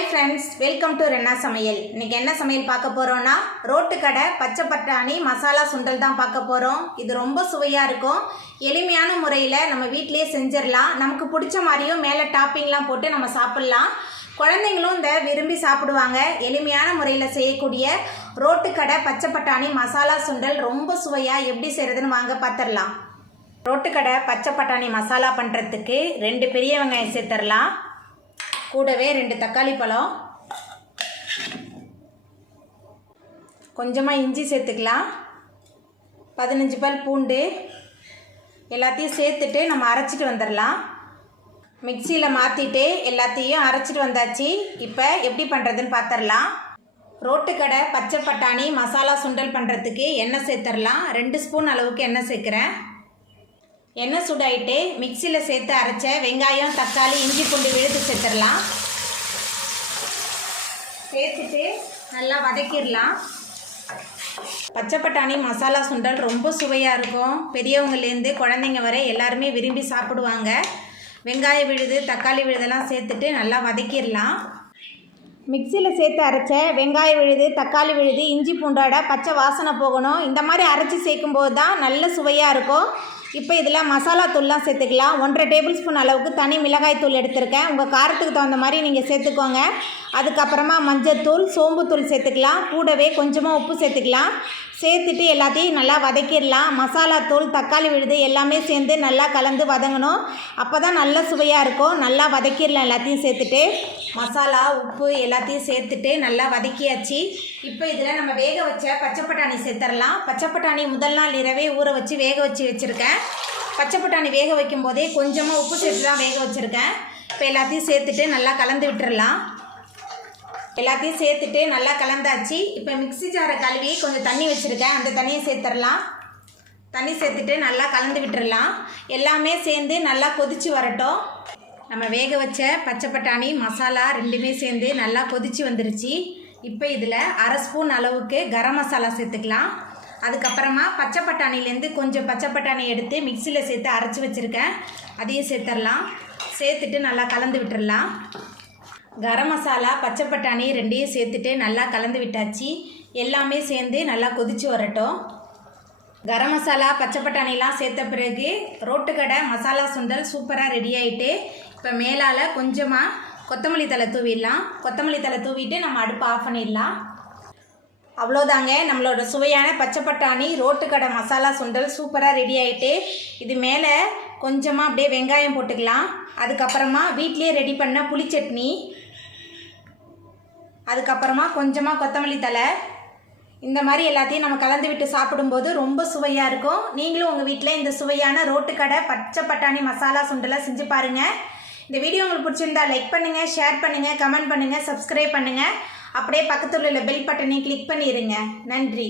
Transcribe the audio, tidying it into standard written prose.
Hi friends, welcome to Renna Samayal. இன்னைக்கு என்ன சமையல் பார்க்க போறோம்னா ரோட்டு கடை பச்சை பட்டாணி மசாலா சுண்டல் தான் பார்க்க போறோம். இது ரொம்ப சுவையா இருக்கும். எளிமையான முறையில் நம்ம வீட்டிலேயே செஞ்சிரலாம். நமக்கு பிடிச்ச மாதிரியும் மேலே டாப்பிங்லாம் போட்டு நம்ம சாப்பிடலாம். குழந்தைங்களும் இந்த விரும்பி சாப்பிடுவாங்க. எளிமையான முறையில் செய்யக்கூடிய ரோட்டு கடை பச்சை பட்டாணி மசாலா சுண்டல் ரொம்ப சுவையாக எப்படி செய்கிறதுன்னு வாங்க பார்த்துடலாம். ரோட்டு கடை பச்சை பட்டாணி மசாலா பண்ணுறதுக்கு 2 பெரிய வெங்காயம் சேர்த்துடலாம். கூடவே 2 தக்காளி பழம், கொஞ்சமாக இஞ்சி சேர்த்துக்கலாம், 15 பல் பூண்டு எல்லாத்தையும் சேர்த்துட்டு நம்ம அரைச்சிட்டு வந்துடலாம். மிக்சியில் மாற்றிட்டு எல்லாத்தையும் அரைச்சிட்டு வந்தாச்சு. இப்போ எப்படி பண்ணுறதுன்னு பார்த்துடலாம். ரோட்டு கடை பச்சை பட்டாணி மசாலா சுண்டல் பண்ணுறதுக்கு எண்ணெய் சேர்த்துடலாம். 2 ஸ்பூன் அளவுக்கு எண்ணெய் சேர்க்குறேன். எண்ணெய் சூடாயிட்டு மிக்சியில் சேர்த்து அரைச்ச வெங்காயம், தக்காளி, இஞ்சி பூண்டு விழுது சேர்த்துடலாம். சேர்த்துட்டு நல்லா வதக்கிடலாம். பச்சை பட்டாணி மசாலா சுண்டல் ரொம்ப சுவையாக இருக்கும். பெரியவங்கலேருந்து குழந்தைங்க வரை எல்லாருமே விரும்பி சாப்பிடுவாங்க. வெங்காய விழுது, தக்காளி விழுதெல்லாம் சேர்த்துட்டு நல்லா வதக்கிடலாம். மிக்சியில் சேர்த்து அரைச்ச வெங்காய விழுது, தக்காளி விழுது, இஞ்சி பூண்டோட பச்சை வாசனை போகணும். இந்த மாதிரி அரைச்சி சேர்க்கும்போது தான் நல்ல சுவையாக இருக்கும். இப்போ இதில் மசாலா தூள்லாம் சேர்த்துக்கலாம். 1.5 டேபிள் ஸ்பூன் அளவுக்கு தனி மிளகாய் தூள் எடுத்திருக்கேன். உங்கள் காரத்துக்கு தகுந்த மாதிரி நீங்கள் சேர்த்துக்கோங்க. அதுக்கப்புறமா மஞ்சத்தூள், சோம்புத்தூள் சேர்த்துக்கலாம். கூடவே கொஞ்சமாக உப்பு சேர்த்துக்கலாம். சேர்த்துட்டு எல்லாத்தையும் நல்லா வதக்கிடலாம். மசாலா தூள், தக்காளி விழுது எல்லாமே சேர்ந்து நல்லா கலந்து வதங்கணும். அப்போ தான் நல்ல சுவையாக இருக்கும். நல்லா வதக்கிடலாம். எல்லாத்தையும் சேர்த்துட்டு மசாலா, உப்பு எல்லாத்தையும் சேர்த்துட்டு நல்லா வதக்கியாச்சு. இப்போ இதில் நம்ம வேக வச்ச பச்சை பட்டாணி சேர்த்துடலாம். பச்சை பட்டாணி முதல் நாள் இரவே ஊற வச்சு வேக வச்சுருக்கேன். பச்சை பட்டாணி வேக வைக்கும் போதே கொஞ்சமாக உப்பு சேர்த்து தான் வேக வச்சுருக்கேன். இப்போ எல்லாத்தையும் சேர்த்துட்டு நல்லா கலந்து விட்டுறலாம். எல்லாத்தையும் சேர்த்துட்டு நல்லா கலந்தாச்சு. இப்போ மிக்ஸி ஜாரை கழுவி கொஞ்சம் தண்ணி வச்சுருக்கேன். அந்த தண்ணியை சேர்த்துடலாம். தண்ணி சேர்த்துட்டு நல்லா கலந்து விட்டுறலாம். எல்லாமே சேர்ந்து நல்லா கொதித்து வரட்டும். நம்ம வேக வச்ச பச்சை பட்டாணி மசாலா 2மே சேர்ந்து நல்லா கொதித்து வந்துருச்சு. இப்போ இதில் 1/2 ஸ்பூன் அளவுக்கு கரம் மசாலா சேர்த்துக்கலாம். அதுக்கப்புறமா பச்சை பட்டாணிலேருந்து கொஞ்சம் பச்சை பட்டாணி எடுத்து மிக்சியில் சேர்த்து அரைச்சி வச்சுருக்கேன். அதையும் சேர்த்துடலாம். சேர்த்துட்டு நல்லா கலந்து விட்டுடலாம். கரம் மசாலா, பச்சை பட்டாணி 2யும் சேர்த்துட்டு நல்லா கலந்து விட்டாச்சு. எல்லாமே சேர்ந்து நல்லா கொதித்து வரட்டும். கரம் மசாலா, பச்சை பட்டாணிலாம் சேர்த்த பிறகு ரோட்டு கடை மசாலா சுண்டல் சூப்பராக ரெடி ஆகிட்டு இப்போ மேலால் கொஞ்சமாக கொத்தமல்லி தழை தூவிடலாம். கொத்தமல்லி தழை தூவிட்டு நம்ம அடுப்பு ஆஃப் பண்ணிடலாம். அவ்வளோதாங்க, நம்மளோட சுவையான பச்சை பட்டாணி ரோட்டு கடை மசாலா சுண்டல் சூப்பராக ரெடி ஆகிட்டு இது மேலே கொஞ்சமாக அப்படியே வெங்காயம் போட்டுக்கலாம். அதுக்கப்புறமா வீட்லேயே ரெடி பண்ண புளி சட்னி, அதுக்கப்புறமா கொஞ்சமாக கொத்தமல்லி தழை, இந்த மாதிரி எல்லாத்தையும் நம்ம கலந்து விட்டு சாப்பிடும்போது ரொம்ப சுவையாக இருக்கும். நீங்களும் உங்கள் வீட்டில் இந்த சுவையான ரோட்டு கடை பச்சை பட்டாணி மசாலா சுண்டலை செஞ்சு பாருங்கள். இந்த வீடியோ உங்களுக்கு பிடிச்சிருந்தா லைக் பண்ணுங்கள், ஷேர் பண்ணுங்கள், கமெண்ட் பண்ணுங்கள், சப்ஸ்கிரைப் பண்ணுங்கள். அப்படியே பக்கத்தில் உள்ள பெல் பட்டனை கிளிக் பண்ணிடுங்க. நன்றி.